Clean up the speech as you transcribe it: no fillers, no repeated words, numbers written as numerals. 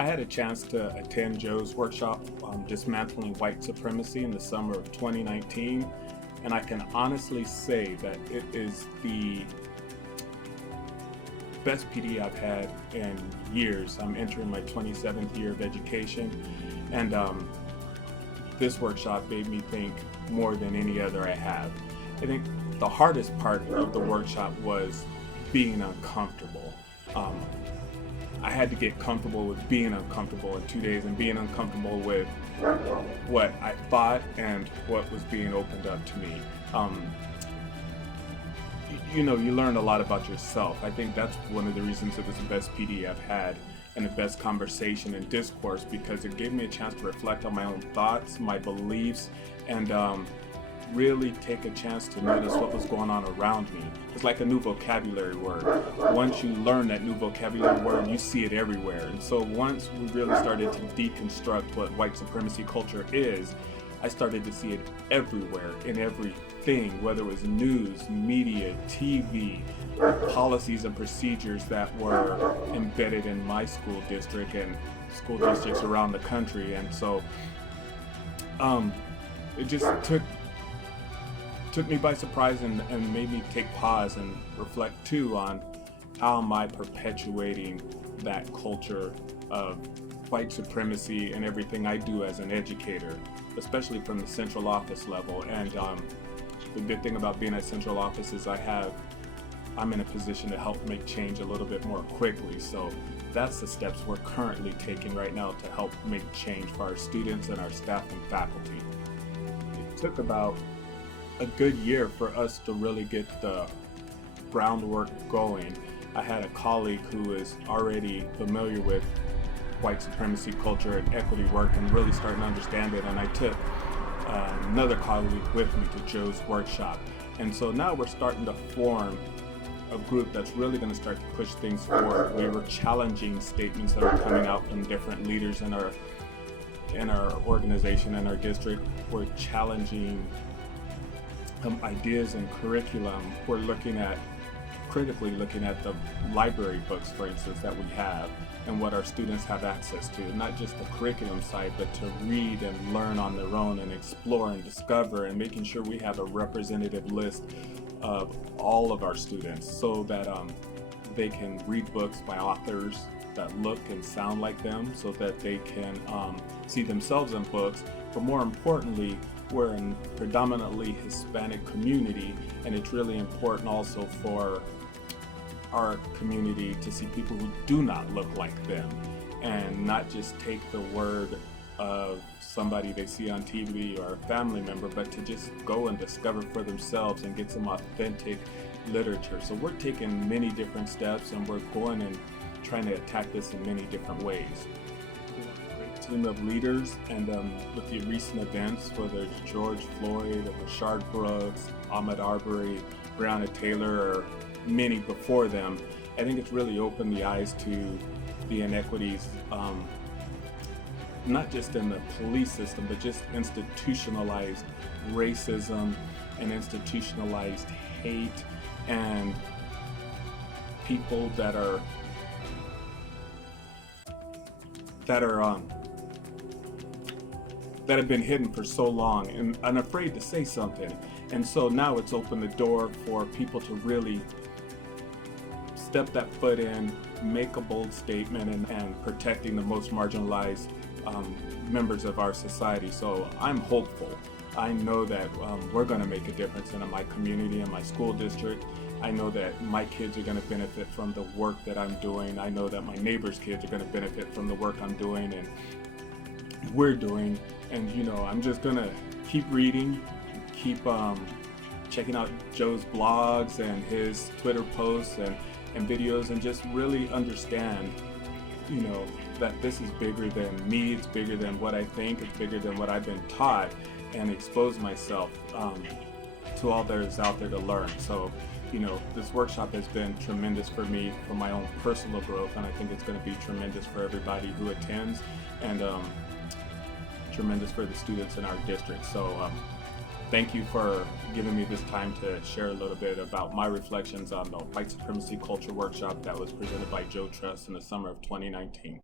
I had a chance to attend Joe's workshop Dismantling White Supremacy in the summer of 2019, and I can honestly say that it is the best PD I've had in years. I'm entering my 27th year of education, and this workshop made me think more than any other I have. I think the hardest part of the workshop was being uncomfortable. I had to get comfortable with being uncomfortable in 2 days and being uncomfortable with what I thought and what was being opened up to me. You learn a lot about yourself. I think that's one of the reasons it was the best PD I've had and the best conversation and discourse, because it gave me a chance to reflect on my own thoughts, my beliefs, and really take a chance to notice what was going on around me. It's like a new vocabulary word. Once you learn that new vocabulary word, you see it everywhere. And so once we really started to deconstruct what white supremacy culture is, I started to see it everywhere, in everything, whether it was news, media, TV, policies and procedures that were embedded in my school district and school districts around the country. And so it just took me by surprise and made me take pause and reflect too on how am I perpetuating that culture of white supremacy in everything I do as an educator, especially from the central office level. And the good thing about being at central office is I'm in a position to help make change a little bit more quickly. So that's the steps we're currently taking right now to help make change for our students and our staff and faculty. It took about a good year for us to really get the groundwork going. I had a colleague who is already familiar with white supremacy culture and equity work and really starting to understand it, and I took another colleague with me to Joe's workshop. And so now we're starting to form a group that's really going to start to push things forward. We were challenging statements that are coming out from different leaders in our organization and our district. We're challenging ideas and curriculum. We're critically looking at the library books, for instance, that we have and what our students have access to, not just the curriculum side, but to read and learn on their own and explore and discover, and making sure we have a representative list of all of our students so that they can read books by authors that look and sound like them, so that they can see themselves in books. But more importantly, we're in predominantly Hispanic community, and it's really important also for our community to see people who do not look like them, and not just take the word of somebody they see on TV or a family member, but to just go and discover for themselves and get some authentic literature. So we're taking many different steps, and we're going and trying to attack this in many different ways. Team of leaders, and with the recent events, whether it's George Floyd or Rashard Brooks, Ahmaud Arbery, Breonna Taylor, or many before them, I think it's really opened the eyes to the inequities, not just in the police system, but just institutionalized racism and institutionalized hate, and people that have been hidden for so long and unafraid to say something. And so now it's opened the door for people to really step that foot in, make a bold statement, and protecting the most marginalized members of our society. So I'm hopeful. I know that we're going to make a difference in my community and my school district. I know that my kids are going to benefit from the work that I'm doing. I know that my neighbors' kids are going to benefit from the work I'm doing and we're doing. And I'm just going to keep reading, keep checking out Joe's blogs and his Twitter posts and videos, and just really understand, that this is bigger than me, it's bigger than what I think, it's bigger than what I've been taught, and expose myself to all there is out there to learn. So, this workshop has been tremendous for me, for my own personal growth, and I think it's going to be tremendous for everybody who attends, and tremendous for the students in our district. So thank you for giving me this time to share a little bit about my reflections on the White Supremacy Culture Workshop that was presented by Joe Trust in the summer of 2019.